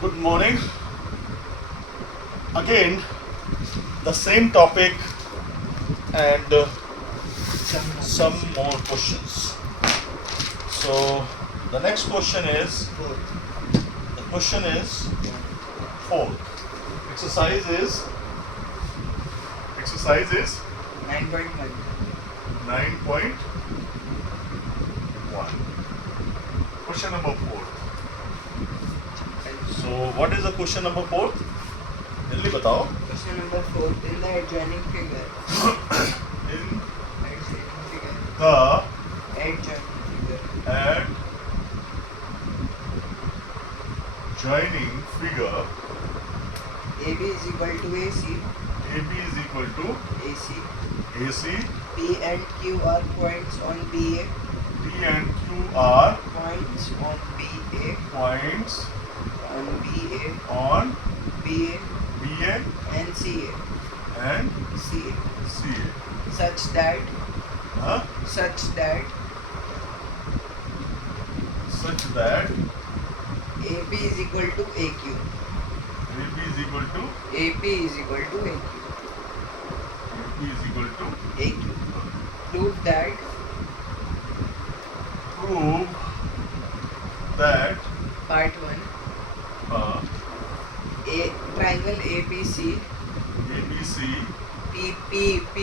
Good morning. Again, the same topic and some more questions. So, the next question is fourth. Exercise is 9.1. 9.1. Question number 4. So, what is the question number 4? जल्दी बताओ. Question number 4. In the adjoining figure. In Adjoining figure. the Adjoining figure. adjoining figure, AB is equal to AC. AB is equal to AC. AC, P and Q are points on BA. P and Q are Points on BA. points On BA. on BA BA and CA. and CA. CA. Such that Huh? such that Such that AB is equal to AQ. AB is equal to AP is equal to AQ. AP is equal to AQ. Prove that prove that part 1 A triangle ABC ABC PP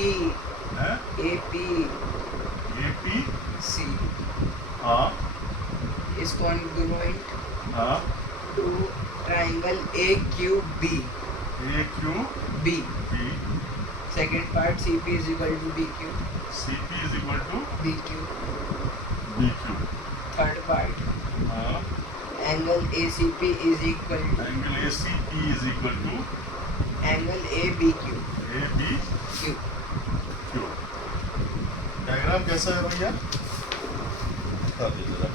eh, APC is congruent to triangle AQB. AQB. Second part CP is equal to BQ. CP is equal to BQ. BQ. Third part angle ACP is equal to Angle ACP is equal to angle ABQ. ABQ. Q. Diagram कैसा है भैया? बता दीजिए जरा.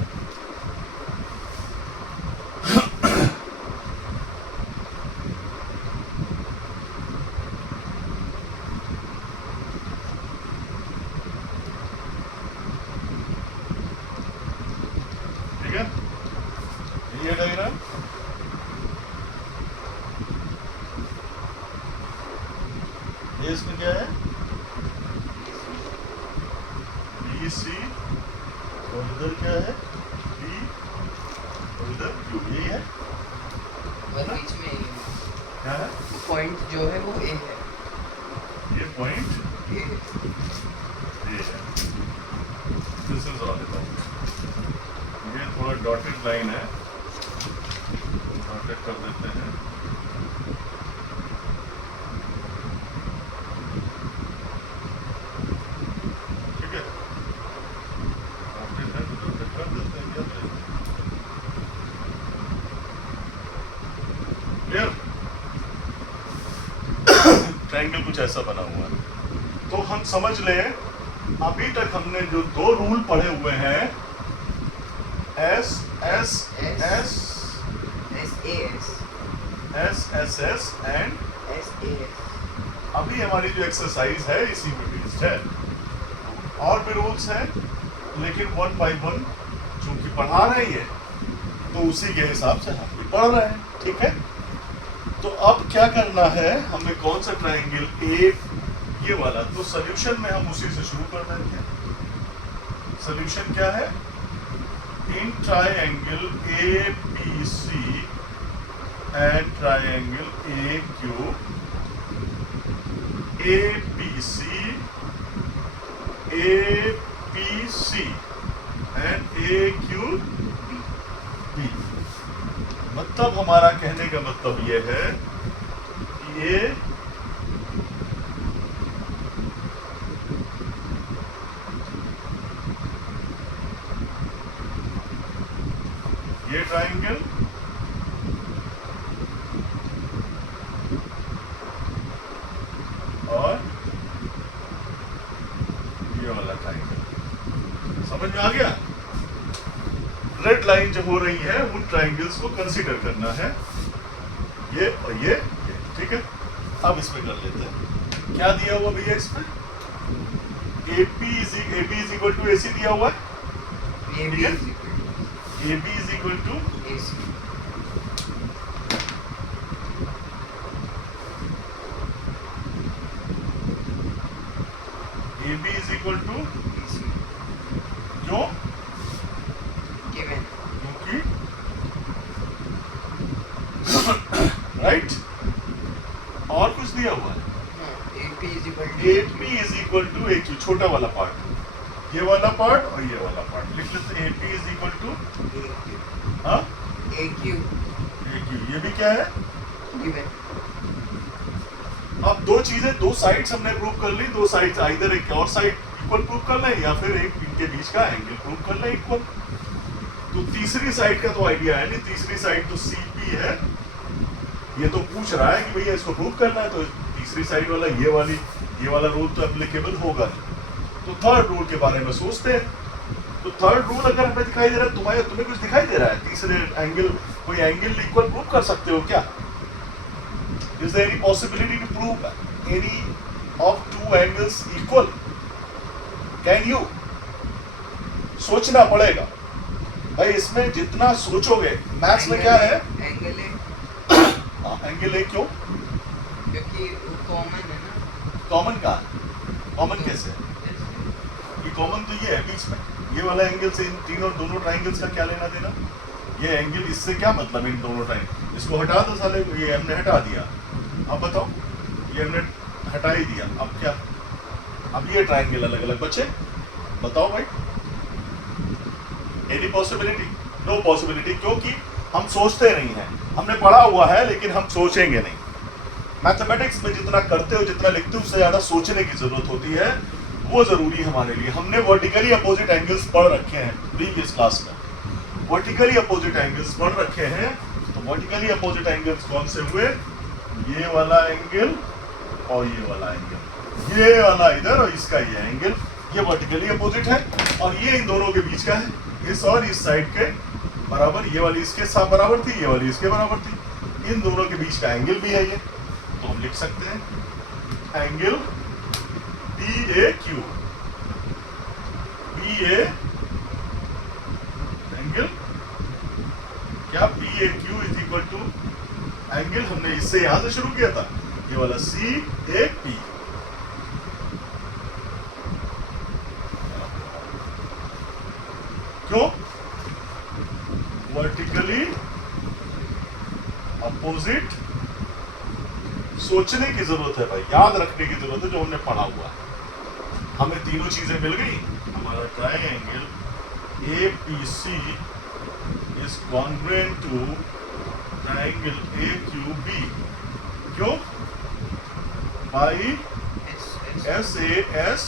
ठीक है, यही है डायग्राम. ये इसमें क्या है? BC और इधर क्या है? B और इधर Q. यही है. और बीच में A क्या है? पॉइंट जो है वो A है. ये पॉइंट A है. ये है. This is all about. ये थोड़ा डॉटेड लाइन है, डॉटेड कर देते हैं. ठीक है, डॉटेड है तो डॉटेड कर देते हैं. क्लियर? ट्रायंगल कुछ ऐसा बना हुआ है. तो हम समझ लें, अभी तक हमने जो दो रूल पढ़े हुए हैं, S S S SAS. S S S and SAS. अभी हमारी जो एक्सरसाइज है इसी में बेस्ड है. और भी रूल्स हैं, लेकिन 1 by 1 चूंकि पढ़ा रहे हैं ये, तो उसी के हिसाब से हम भी पढ़ रहे हैं. ठीक है, तो अब क्या करना है, हमें कौन सा ट्रायंगल ए, ये वाला, तो सॉल्यूशन में हम उसी से शुरू कर देते हैं. सॉल्यूशन क्या है? In triangle APC and triangle AQ, APC and AQB. मतलब हमारा कहने का मतलब ये है कि ये ट्रायंगल और ये वाला ट्रायंगल समझ में आ गया? रेड लाइन जो हो रही है उन ट्रायंगल्स को कंसीडर करना है, ये और ये. ठीक है, अब इसमें कर लेते हैं. क्या दिया हुआ भैया इसमें? AB is equal to AC दिया हुआ है. AB ठीक है? is equal to AB is equal to AC. AB is equal to BC क्यों? given क्योंकि राइट और कुछ दिया हुआ है AP is equal to AP is equal to AQ छोटा वाला पार्ट ये वाला पार्ट और ये वाला पार्ट लिख लेते हैं AP is equal to AQ हाँ AQ AQ ये भी क्या है given अब दो चीजें दो साइड्स हमने प्रूव कर ली दो साइड्स आइदर एक और साइड इक्वल प्रूव कर लें या फिर एक इनके बीच का एंगल प्रूव कर लें इक्वल तो तीसरी साइड का तो आइडिया है नहीं तीसरी साइड तो CP है ये तो पूछ रहा है कि भैया इसको प्रूव करना है तो तीसरी साइड वाला ये वाला रूल तो एप्लीकेबल होगा नहीं तो थर्ड रूल के बारे में सोचते हैं तो थर्ड रूल अगर हमें दिखाई दे रहा है तुम्हें कुछ दिखाई दे रहा है तीसरे एंगल कोई एंगल इक्वल प्रूव कर सकते हो क्या is there any possibility to prove any of two angles equal can you सोचना पड़ेगा भाई इसमें जितना सोचोगे मैथ्स में क्या है एंगल है एंगल है क्यों क्योंकि वो कॉमन है ना कॉमन कहाँ है कॉमन कैसे है ये कॉमन तो ये है बीच में ये वाला एंगल से इन तीनों दोनों ट्राइंगल्स का क्या लेना देना ये एंगल इससे क्या मतलब इन दोनों ट्राइंगल इसको हटा दो साले को ये हमने हटा दिया अब बताओ ये हमने हटा ही दिया अब क्या अब ये ट्राइंगल अलग अलग बचे बताओ भाई एनी पॉसिबिलिटी नो पॉसिबिलिटी क्योंकि हम सोचते नहीं हैं हमने पढ़ा हुआ है लेकिन हम सोचेंगे नहीं मैथमेटिक्स में जितना करते हो जितना लिखते हो उससे ज़्यादा सोचने की ज़रूरत होती है वो ज़रूरी है हमारे लिए हमने वर्टिकली अपोजिट एंगल्स पढ़ रखे हैं प्रीवियस क्लास में वर्टिकली अपोजिट एंगल्स पढ़ रखे हैं तो वर्टिकली अपोजिट एंगल्स कौन से हुए ये वाला एंगल और ये वाला एंगल ये वाला इधर और इसका ये एंगल ये वर्टिकली अपोजिट है और ये इन दोनों के बीच का है इस और इस साइड के बराबर ये वाली इसके साथ बराबर थी ये वाली इसके बराबर थी इन दोनों के बीच का एंगल भी है ये तो हम लिख सकते हैं एंगल BAQ BA एंगल क्या BAQ is equal to angle हमने इससे यहां से शुरू किया था ये वाला CAP क्यों वर्टिकली अपोजिट सोचने की जरूरत है भाई याद रखने की जरूरत है जो हमने पढ़ा हुआ है हमें तीनों चीजें मिल गई हमारा triangle APC is congruent to triangle AQB क्यों by SAS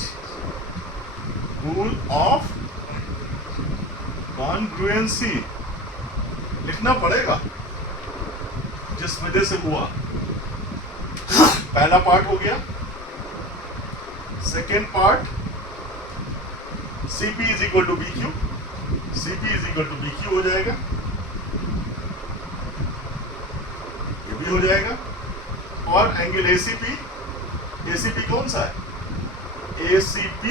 rule of congruency लिखना पड़ेगा जिस वजह से हुआ पहला पार्ट हो गया second part CP is equal to BQ CP is equal to BQ हो जाएगा ये भी हो जाएगा और एंगल ACP कौन सा है ACP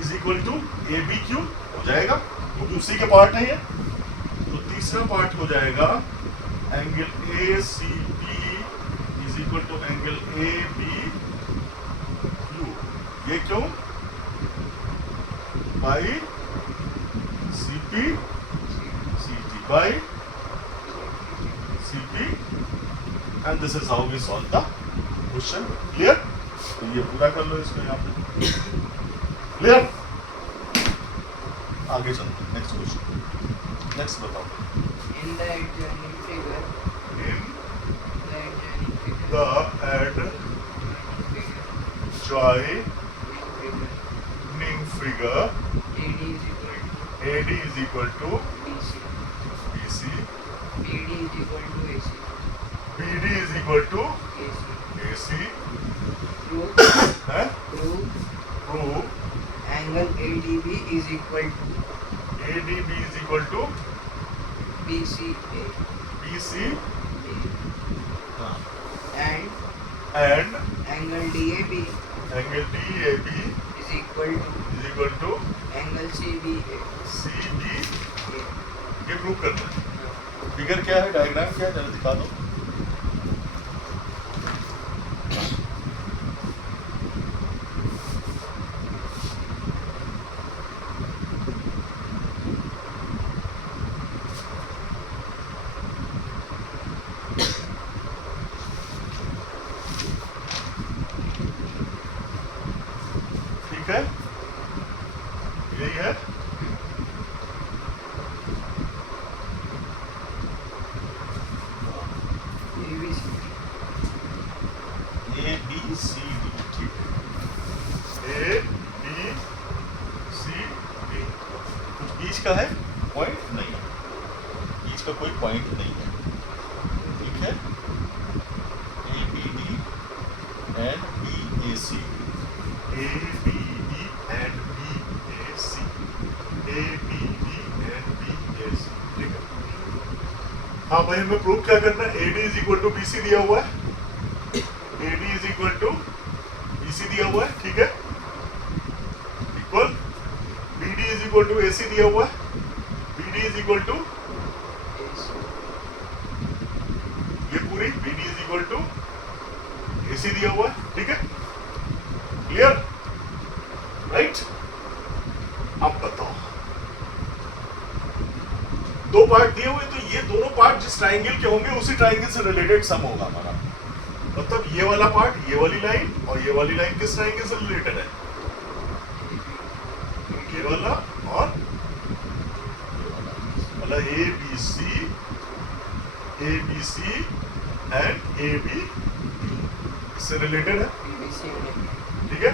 is equal to ABQ हो जाएगा क्योंकि उसी के पार्ट है ये तो तीसरा पार्ट हो जाएगा angle ACP is equal to angle ABQ ये क्यों by CP CT by CP and this is how we solve the question clear तो ये पूरा कर लो इसको यहाँ पे क्लियर आगे चलते हैं नेक्स्ट क्वेश्चन नेक्स्ट बताओ in the adjoining figure in the the adjoining figure adjoining figure AD is equal to AD is equal to BC BC BD is equal to AC BD is equal to AC AC prove है prove angle ADB is equal to ADB is equal to BCA BC and and angle DAB angle DAB is equal to angle CBA CB ये prove करना है figure क्या है diagram क्या है जरा दिखा दो B C A B C D, ठीक है, ए बी सी डी। कुछ बीच का है, पॉइंट नहीं है, बीच का कोई पॉइंट नहीं है, ठीक है। A B D and B A C, A B D and B A C, A B D and B A C, ठीक है। हाँ भाई, हमें प्रूव क्या करना है? A D is equal to B C दिया हुआ है, A D is equal to B C दिया हुआ है, ठीक है, equal B D is equal to A C दिया हुआ है, B D is equal to ये पूरी B D is equal to A C दिया हुआ है, ठीक है, क्लियर, राइट। अब बताओ, दो पार्ट दिए हुए, तो ये दोनों पार्ट जिस ट्राइंगल के होंगे उसी ट्राइंगल से रिलेटेड सम होगा हमारा। मतलब ये वाला पार्ट, ये वाली लाइन और ये वाली लाइन किस ट्राइंगल से रिलेटेड है? ये वाला और वाला, A B C and A B इससे रिलेटेड है, ठीक है।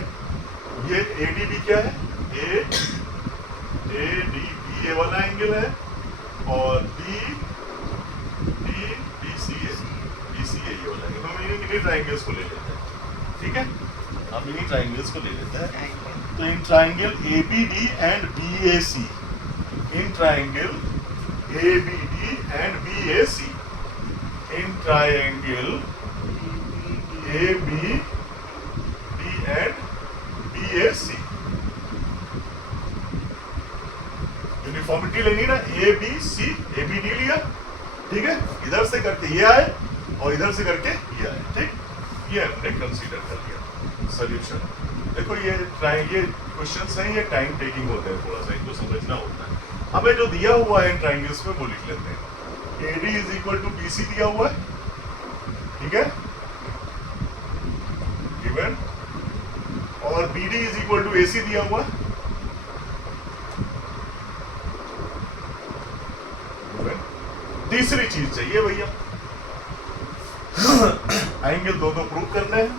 ये ए डी बी क्या है? ए डी बी ये वाला एंगल है, और बी डी बी सी ए ये वाला एंगल। हम इन्हीं ट्राइंगल्स को ले लेते हैं, ठीक है, हम इन्हीं ट्राइंगल्स को ले लेते हैं। तो in triangle A B D and B A C, in triangle A B D and B A C, in triangle A B D and B A C, uniformity लेनी ना, A B C, A B D लिया, ठीक है, इधर से करके ये आए और इधर से करके ये आए, ठीक, ये हमने कंसीडर कर लिया सॉल्यूशन। देखो ये क्वेश्चंस हैं, ये टाइम टेकिंग होते हैं, थोड़ा सा इनको समझना होता है। हमें जो दिया हुआ है इन ट्राइंगल्स में वो लिख लेते हैं। A D is equal to B C दिया हुआ है, ठीक है, गिवन, और B D is equal to A C दिया हुआ है, तीसरी चीज चाहिए भैया, एंगल दो प्रूव करने हैं,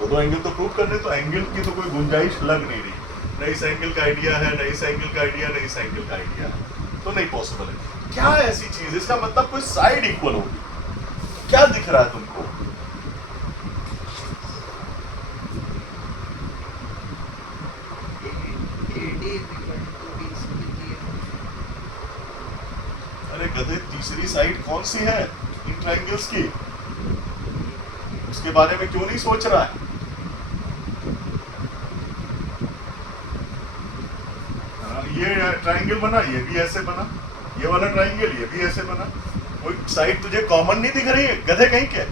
दो एंगल तो प्रूव करने, तो एंगल की तो कोई गुंजाइश लग नहीं रही, न इस एंगल का आइडिया है, न इस एंगल का आइडिया, न इस एंगल का आइडिया है, तो नहीं पॉसिबल है। क्या ऐसी चीज, इसका मतलब कोई साइड इक्वल होगी, क्या दिख रहा है तुमको? अरे गधे, तीसरी साइड कौन सी है इन ट्राइंगल्स की? उसके बारे में क्यों नहीं सोच रहा है? ये ट्राइंगल बना, ये भी ऐसे बना, ये वाला ट्राइंगल ये भी ऐसे बना, कोई साइड तुझे कॉमन नहीं दिख रही है गधे कहीं के?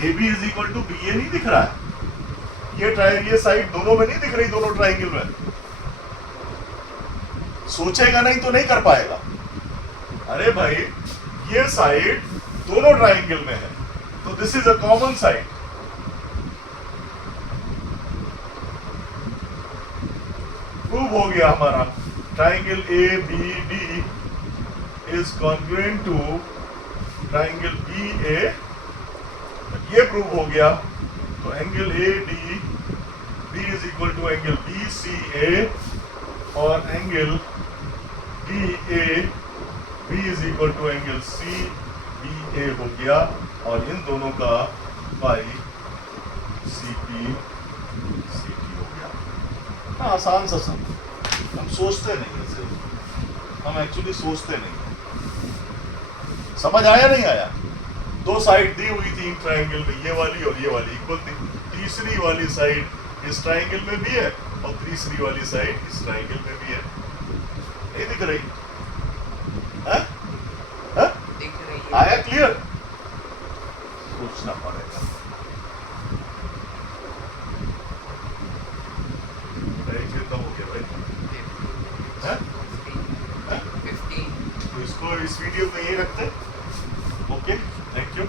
A B is equal to B, ये नहीं दिख रहा है, ये साइड दोनों में नहीं दिख रही, दोनों ट्राइंगल में। सोचेगा नहीं तो नहीं कर पाएगा। अरे भाई, ये साइड दोनों ट्राइंगल में है, तो this is a common side. Prove हो गया हमारा, triangle A B D is congruent to triangle B A, ये प्रूव हो गया। तो angle A D B is equal to angle B C A, और angle B A B is equal to angle C B A हो गया, और इन दोनों का by C P C T हो गया। हाँ, आसान सा सम, हम सोचते नहीं ऐसे, हम एक्चुअली सोचते नहीं। समझ आया नहीं आया? दो साइड दी हुई थी ट्रायंगल में, ये वाली और ये वाली इक्वल थी। तीसरी वाली साइड इस ट्रायंगल में भी है और तीसरी वाली साइड इस ट्रायंगल में भी है। नहीं दिख रही? है? है? दिख रही है। आया क्लियर? सोचना पड़ेगा। कितना हो गया भाई? है? है? 15। तो इसको इस वीडियो में ये रखते हैं। Okay, thank you.